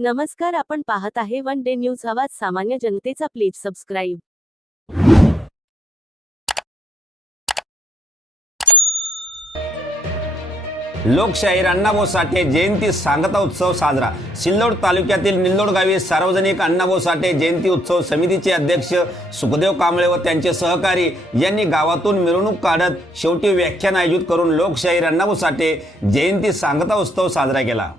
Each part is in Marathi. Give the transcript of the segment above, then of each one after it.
नमस्कार आपण पाहत आहे वन डे न्यूज आवाज सामान्य जनतेचा प्लीज सबस्क्राईब. लोकशाहीर अण्णाभाऊ साठे जयंती सांगता उत्सव साजरा. सिल्लोड तालुक्यातील निल्लोड गावी सार्वजनिक अण्णाभाऊ साठे जयंती उत्सव समितीचे अध्यक्ष सुखदेव कांबळे व त्यांचे सहकारी यांनी गावातून मिरवणूक काढत शेवटी व्याख्यान आयोजित करून लोकशाहीर अण्णाभाऊ साठे जयंती सांगता उत्सव साजरा केला.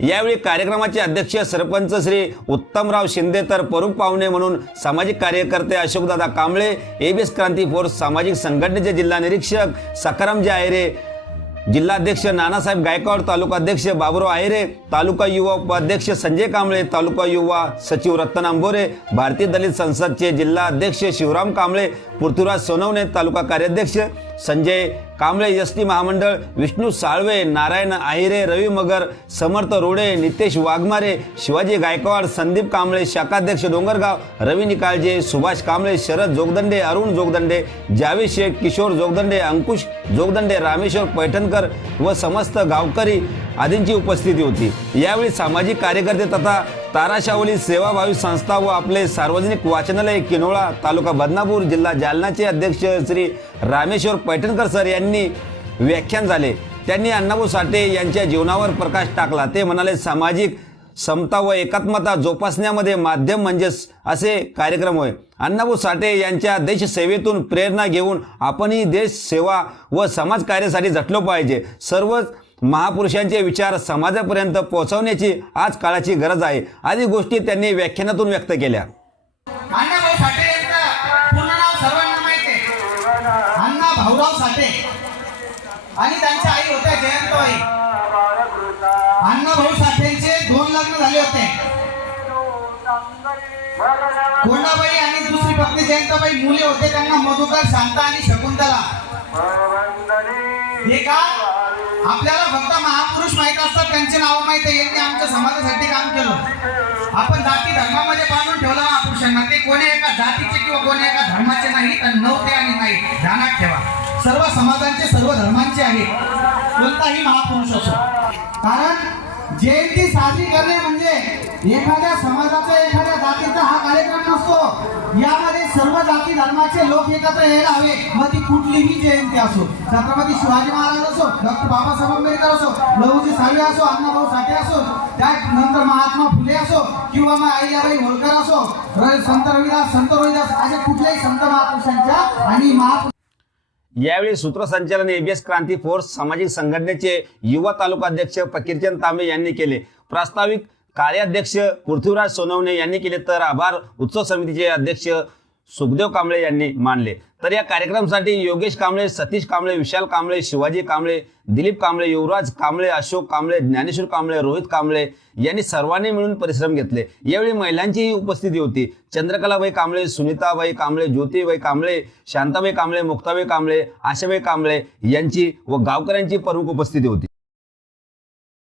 यावेळी कार्यक्रमाचे अध्यक्ष सरपंच श्री उत्तमराव शिंदे तर प्रमुख पाहुणे म्हणून सामाजिक कार्यकर्ते अशोकदादा कांबळे एबीएस क्रांती फोर्स सामाजिक संघटनेचे जिल्हा निरीक्षक सखारामजी आयरे जिल्हाध्यक्ष नानासाहेब गायकवाड तालुका अध्यक्ष बाबुराव आहिरे तालुका युवा उपाध्यक्ष संजय कांबळे तालुका युवा सचिव रत्न आंबोरे भारतीय दलित संसदचे जिल्हा अध्यक्ष शिवराम कांबळे पृथ्वीराज सोनवणे तालुका कार्याध्यक्ष संजय कांबळे एस टी महामंडळ विष्णू साळवे नारायण आहिरे रवी मगर समर्थ रोडे नितेश वाघमारे शिवाजी गायकवाड संदीप कांबळे शाखाध्यक्ष डोंगरगाव रवी निकाळजे सुभाष कांबळे शरद जोगदंडे अरुण जोगदंडे जावेद शेख किशोर जोगदंडे अंकुश जोगदंडे रामेश्वर पैठणकर व समस्त गावकरी आदींची उपस्थिती होती. यावेळी सामाजिक कार्यकर्ते तथा ताराशावली सेवाभावी संस्था व आपले सार्वजनिक वाचनालय किनोळा तालुका बदनापूर जिल्हा जालनाचे अध्यक्ष श्री रामेश्वर पैठणकर सर यांनी व्याख्यान झाले. त्यांनी अण्णाभाऊ साठे यांच्या जीवनावर प्रकाश टाकला. ते म्हणाले सामाजिक समता व एकात्मता जोपासण्यामध्ये माध्यम म्हणजेच असे कार्यक्रम होय. अण्णाभाऊ साठे यांच्या देशसेवेतून प्रेरणा घेऊन आपणही देश सेवा व समाज कार्यासाठी झटलो पाहिजे. सर्वच महापुरुषांचे विचार समाजापर्यंत पोहोचवण्याची आज काळाची गरज आहे. आदी गोष्टी त्यांनी व्याख्यानातून व्यक्त केल्या. आणि त्यांच्या आई होत्या जयंतबाई. अण्णाभाऊ साठेंचे दोन लग्न झाले होते. कोंडाबाई आणि दुसरी पत्नी जयंतबाई मुले होते. त्यांना मधुकर शांता आणि शकुंतला. एका आपल्याला फक्त महापुरुष माहीत असतात त्यांचे नावं माहीत आहे. यांनी आमच्या समाजासाठी काम केलं. आपण जाती धर्मामध्ये बांधून ठेवलं महापुरुषांना. ते कोणी एका जातीचे किंवा कोणी एका धर्माचे नाही तर नव्हते आणि नाही. ध्यानात ठेवा. सर्व समाजांचे सर्व धर्मांचे आहेत. कोणताही महापुरुष असो. कारण जयंती साजरी करणे म्हणजे एखाद्या समाजाचा एखाद्या जातीचा हा कार्यक्रम नसतो. यामध्ये सर्व जाती धर्माचे लोक एकत्र यायला हवे. मग ती कुठलीही जयंती असो छत्रपती शिवाजी महाराज असो डॉक्टर बाबासाहेब आंबेडकर असो लहूजी सावे असो अण्णाभाऊ साठे असो त्यानंतर महात्मा फुले असो किंवा मग अहिल्याबाई होळकर असो र- संत रविदास संत रोहिदास अशा कुठल्याही संत महापुरुषांच्या आणि महापुरुष यावेळी सूत्रसंचालन एबीएस क्रांती फोर्स सामाजिक संघटनेचे युवा तालुका अध्यक्ष फकीरचंद तांबे यांनी केले. प्रास्ताविक कार्याध्यक्ष पृथ्वीराज सोनवणे यांनी केले तर आभार. उत्सव समितीचे अध्यक्ष सुखदेव कांबळे यांनी मानले. तर या कार्यक्रमासाठी योगेश कांबळे सतीश कांबळे विशाल कांबळे शिवाजी कांबळे दिलीप कांबळे युवराज कांबळे अशोक कांबळे ज्ञानेश्वर कांबळे रोहित कांबळे यांनी सर्वांनी मिळून परिश्रम घेतले. यावेळी महिलांचीही उपस्थिती होती. चंद्रकलाबाई कांबळे सुनीताबाई कांबळे ज्योतिबाई कांबळे शांताबाई कांबळे मुक्ताबाई कांबळे आशाबाई कांबळे यांची व गावकऱ्यांची प्रमुख उपस्थिती होती.